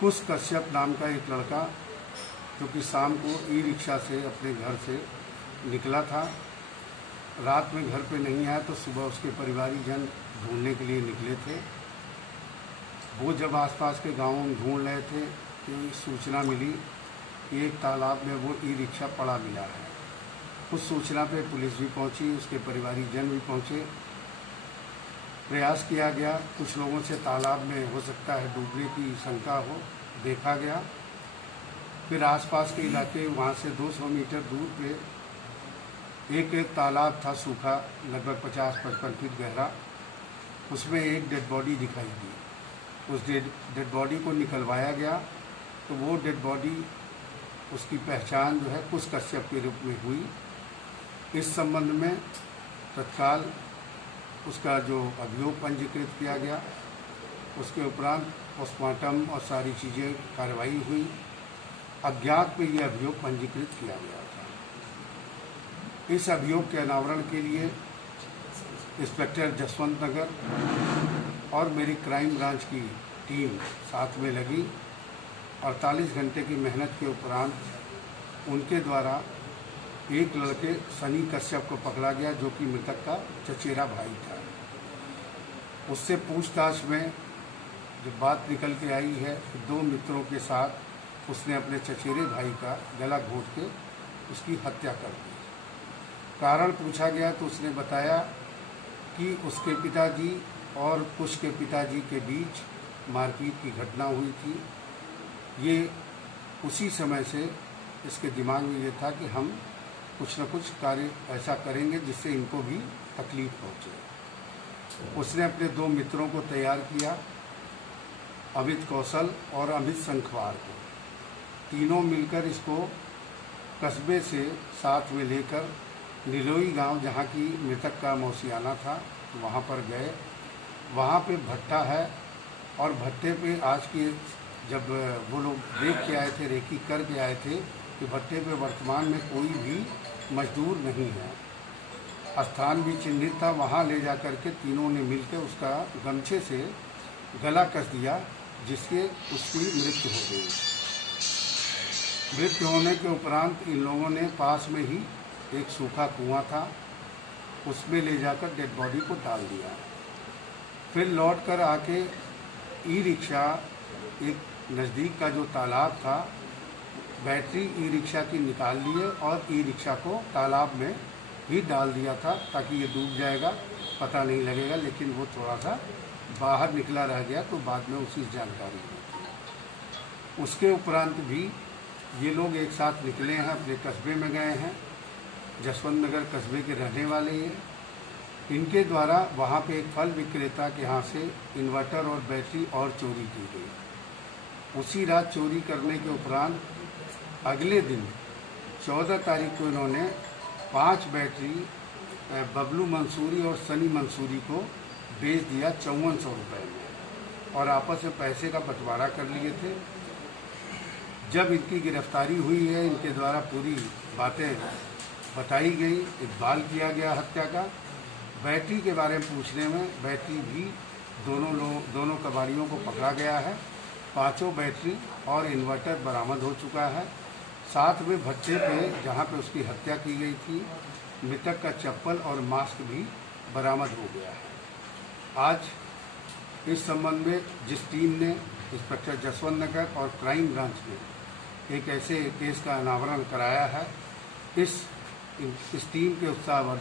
कुश कश्यप नाम का एक लड़का जो कि शाम को ई रिक्शा से अपने घर से निकला था। रात में घर पे नहीं आया तो सुबह उसके परिवारीजन ढूंढने के लिए निकले थे। वो जब आसपास के गांवों में ढूंढ रहे थे तो सूचना मिली कि एक तालाब में वो ई रिक्शा पड़ा मिला है। उस सूचना पे पुलिस भी पहुंची, उसके परिवारीजन भी पहुंचे। प्रयास किया गया, कुछ लोगों से तालाब में हो सकता है डूबने की शंका हो, देखा गया। फिर आसपास के इलाके, वहाँ से 200 मीटर दूर पे एक तालाब था सूखा, लगभग 50-55 फीट गहरा। उसमें एक डेड बॉडी दिखाई दी। उस डेड बॉडी को निकलवाया गया तो वो डेड बॉडी, उसकी पहचान जो है कुश कश्यप के रूप में हुई। इस संबंध में तत्काल उसका जो अभियोग पंजीकृत किया गया, उसके उपरांत पोस्टमार्टम और सारी चीज़ें कार्रवाई हुई। अज्ञात पे यह अभियोग पंजीकृत किया गया था। इस अभियोग के अनावरण के लिए इंस्पेक्टर जसवंत नगर और मेरी क्राइम ब्रांच की टीम साथ में लगी। 48 घंटे की मेहनत के उपरांत उनके द्वारा एक लड़के सनी कश्यप को पकड़ा गया, जो कि मृतक का चचेरा भाई था। उससे पूछताछ में जब बात निकल के आई है कि 2 मित्रों के साथ उसने अपने चचेरे भाई का गला घोंट के उसकी हत्या कर दी। कारण पूछा गया तो उसने बताया कि उसके पिताजी और कुश के पिताजी के बीच मारपीट की घटना हुई थी। ये उसी समय से इसके दिमाग में ये था कि हम कुछ न कुछ कार्य ऐसा करेंगे जिससे इनको भी तकलीफ पहुँचे। उसने अपने 2 मित्रों को तैयार किया, अमित कौशल और अमित संखवार को। तीनों मिलकर इसको कस्बे से साथ में लेकर निलोई गांव, जहां की मृतक का मौसियाना था, वहां पर गए। वहां पे भट्टा है और भट्टे पे आज की जब वो लोग देख के आए थे, रेकी करके आए थे कि भट्टे पे वर्तमान में कोई भी मजदूर नहीं है। स्थान भी चिन्हित था। वहाँ ले जा कर के तीनों ने मिलकर उसका गमछे से गला कस दिया, जिससे उसकी मृत्यु हो गई। मृत्यु होने के उपरांत इन लोगों ने पास में ही एक सूखा कुआं था, उसमें ले जाकर डेड बॉडी को डाल दिया। फिर लौट कर आके ई रिक्शा, एक नज़दीक का जो तालाब था, बैटरी ई रिक्शा की निकाल लिए और ई रिक्शा को तालाब में ही डाल दिया था ताकि ये डूब जाएगा, पता नहीं लगेगा। लेकिन वो थोड़ा सा बाहर निकला रह गया तो बाद में उसी जानकारी मिली। उसके उपरांत भी ये लोग एक साथ निकले हैं, अपने कस्बे में गए हैं। जसवंत नगर कस्बे के रहने वाले हैं। इनके द्वारा वहाँ पे एक फल विक्रेता के यहाँ से इन्वर्टर और बैटरी और चोरी की गई। उसी रात चोरी करने के उपरांत अगले दिन 14 तारीख को इन्होंने 5 बैटरी बबलू मंसूरी और सनी मंसूरी को बेच दिया 5400 रुपये में, और आपस में पैसे का बंटवारा कर लिए थे। जब इनकी गिरफ्तारी हुई है, इनके द्वारा पूरी बातें बताई गई, इकबाल किया गया हत्या का। बैटरी के बारे में पूछने में बैटरी भी दोनों कबाड़ियों को पकड़ा गया है। 5 बैटरी और इन्वर्टर बरामद हो चुका है। साथ में भट्टे पे, जहाँ पे उसकी हत्या की गई थी, मृतक का चप्पल और मास्क भी बरामद हो गया है। आज इस संबंध में जिस टीम ने, इंस्पेक्टर जसवंत नगर और क्राइम ब्रांच ने एक ऐसे केस का अनावरण कराया है, इस टीम के उत्साहवर्धन